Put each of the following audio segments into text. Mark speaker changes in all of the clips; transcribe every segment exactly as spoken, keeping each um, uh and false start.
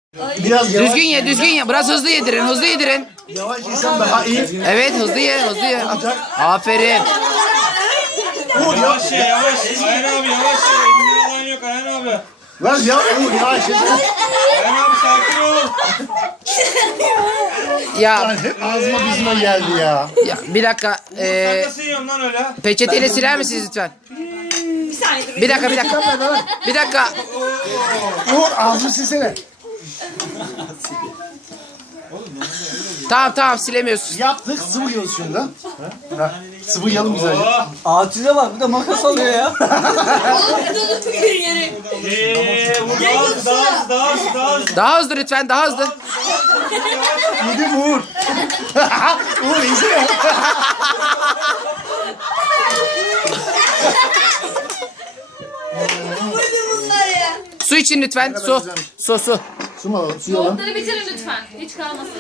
Speaker 1: Biraz yavaş.
Speaker 2: Düzgün ye, düzgün ye. Biraz hızlı yedirin, hızlı yedirin.
Speaker 1: Yavaş yesen daha iyi.
Speaker 2: Evet, hızlı ye, hızlı ye. Aferin.
Speaker 1: Uğur
Speaker 3: Yavaş ye yavaş. Ayhan abi yavaş ye. Elinde olan yok Ayhan abi.
Speaker 1: Lan ya Uğur yavaş yesen.
Speaker 3: Ayhan abi sakin ol.
Speaker 2: Ya,
Speaker 1: Lan hep ağzıma dizime geldi ya.
Speaker 2: ya bir dakika.
Speaker 3: Sen
Speaker 2: Ee,
Speaker 3: nasıl yiyorsun lan öyle?
Speaker 2: peçeteyle siler misiniz lütfen?
Speaker 4: Bir saniye dur.
Speaker 2: Bir dakika, bir dakika. Bir dakika.
Speaker 1: Uğur ağzını silsene.
Speaker 2: Tamam tamam silemiyorsun.
Speaker 1: Yaptık sıvıyoruz şimdi. Ha? Ha, sıvayalım güzelce.
Speaker 5: Ağaçlıya bak bir de makas alıyor ya.
Speaker 4: Bir yere.
Speaker 3: Eee vur daha hızlı daha hızlı daha hızlı daha hızlı.
Speaker 2: Daha hızlı lütfen, daha hızlı.
Speaker 1: Yedim Uğur. Uğur izle.
Speaker 4: Bunlar ya.
Speaker 2: Su için lütfen, su. Su, su.
Speaker 1: Su mu alalım? Suyu alalım.
Speaker 6: Yoğurtları bitirin lütfen. Hiç kalmasın.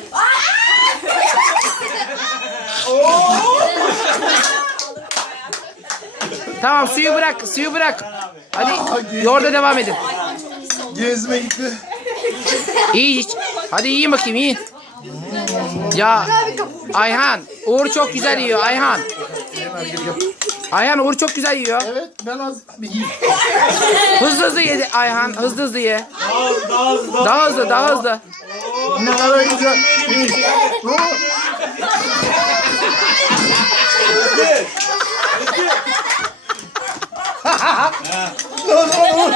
Speaker 2: Tamam, suyu bırak, suyu bırak. Hadi yoğurda devam edin.
Speaker 1: Gezme gitti.
Speaker 2: İyi iç. Hadi yiyin bakayım, yiyin. Ya Ayhan, Uğur çok güzel yiyor Ayhan. Ayhan, Uğur çok güzel yiyor.
Speaker 1: Evet ben az bir yiyeyim.
Speaker 2: Hızlı hızlı yedi Ayhan, hızlı hızlı ye.
Speaker 3: Daha hızlı daha hızlı.
Speaker 2: Daha hızlı, daha hızlı.
Speaker 1: Ne kadar güzel. İyi. Uğur. Lan Uğur.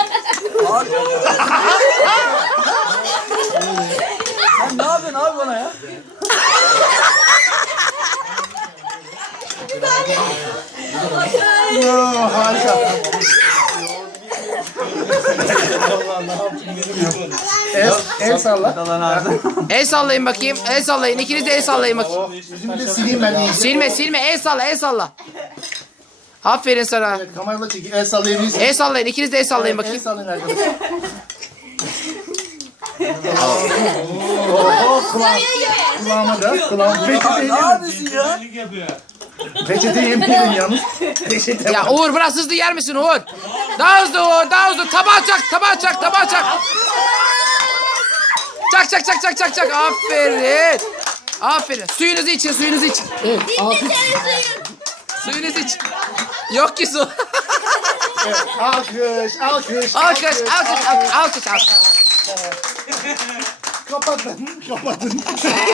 Speaker 5: Sen ne yapıyorsun abi bana ya?
Speaker 1: Oo, harika. El, el salla.
Speaker 5: Dalan ağzı.
Speaker 2: El sallayın bakayım, el sallayın. İkiniz de el sallayın bakayım.
Speaker 1: Yüzümü de sileyim ben de.
Speaker 2: Silme, silme, el salla, el salla. Aferin sana.
Speaker 1: Evet, kamerayla çekin. El sallayabilirsin.
Speaker 2: El sallayın, ikiniz de el sallayın
Speaker 1: El
Speaker 2: bakayım.
Speaker 1: sallayın arkadaşlar. Oo, kulağım, kulağıma da, kulağım. Peçeteyi
Speaker 5: Ne yapıyorsun ya?
Speaker 3: Birlik yapıyor.
Speaker 1: Peçeteyi yemeyelim yalnız. Peçete
Speaker 2: Ya Uğur biraz hızlı yer misin Uğur? Daha hızlı Uğur, daha hızlı. Tabağa çak, tabağa çak, tabağa çak. Çak çak çak çak çak çak. Aferin. Aferin. Suyunuzu için, suyunuzu için.
Speaker 1: Evet, alkış.
Speaker 2: Suyunuzu için. Yok ki su.
Speaker 1: Evet, alkış, alkış,
Speaker 2: Alkış, alkış, alkış, alkış, alkış.
Speaker 1: Kapatın, kapatın.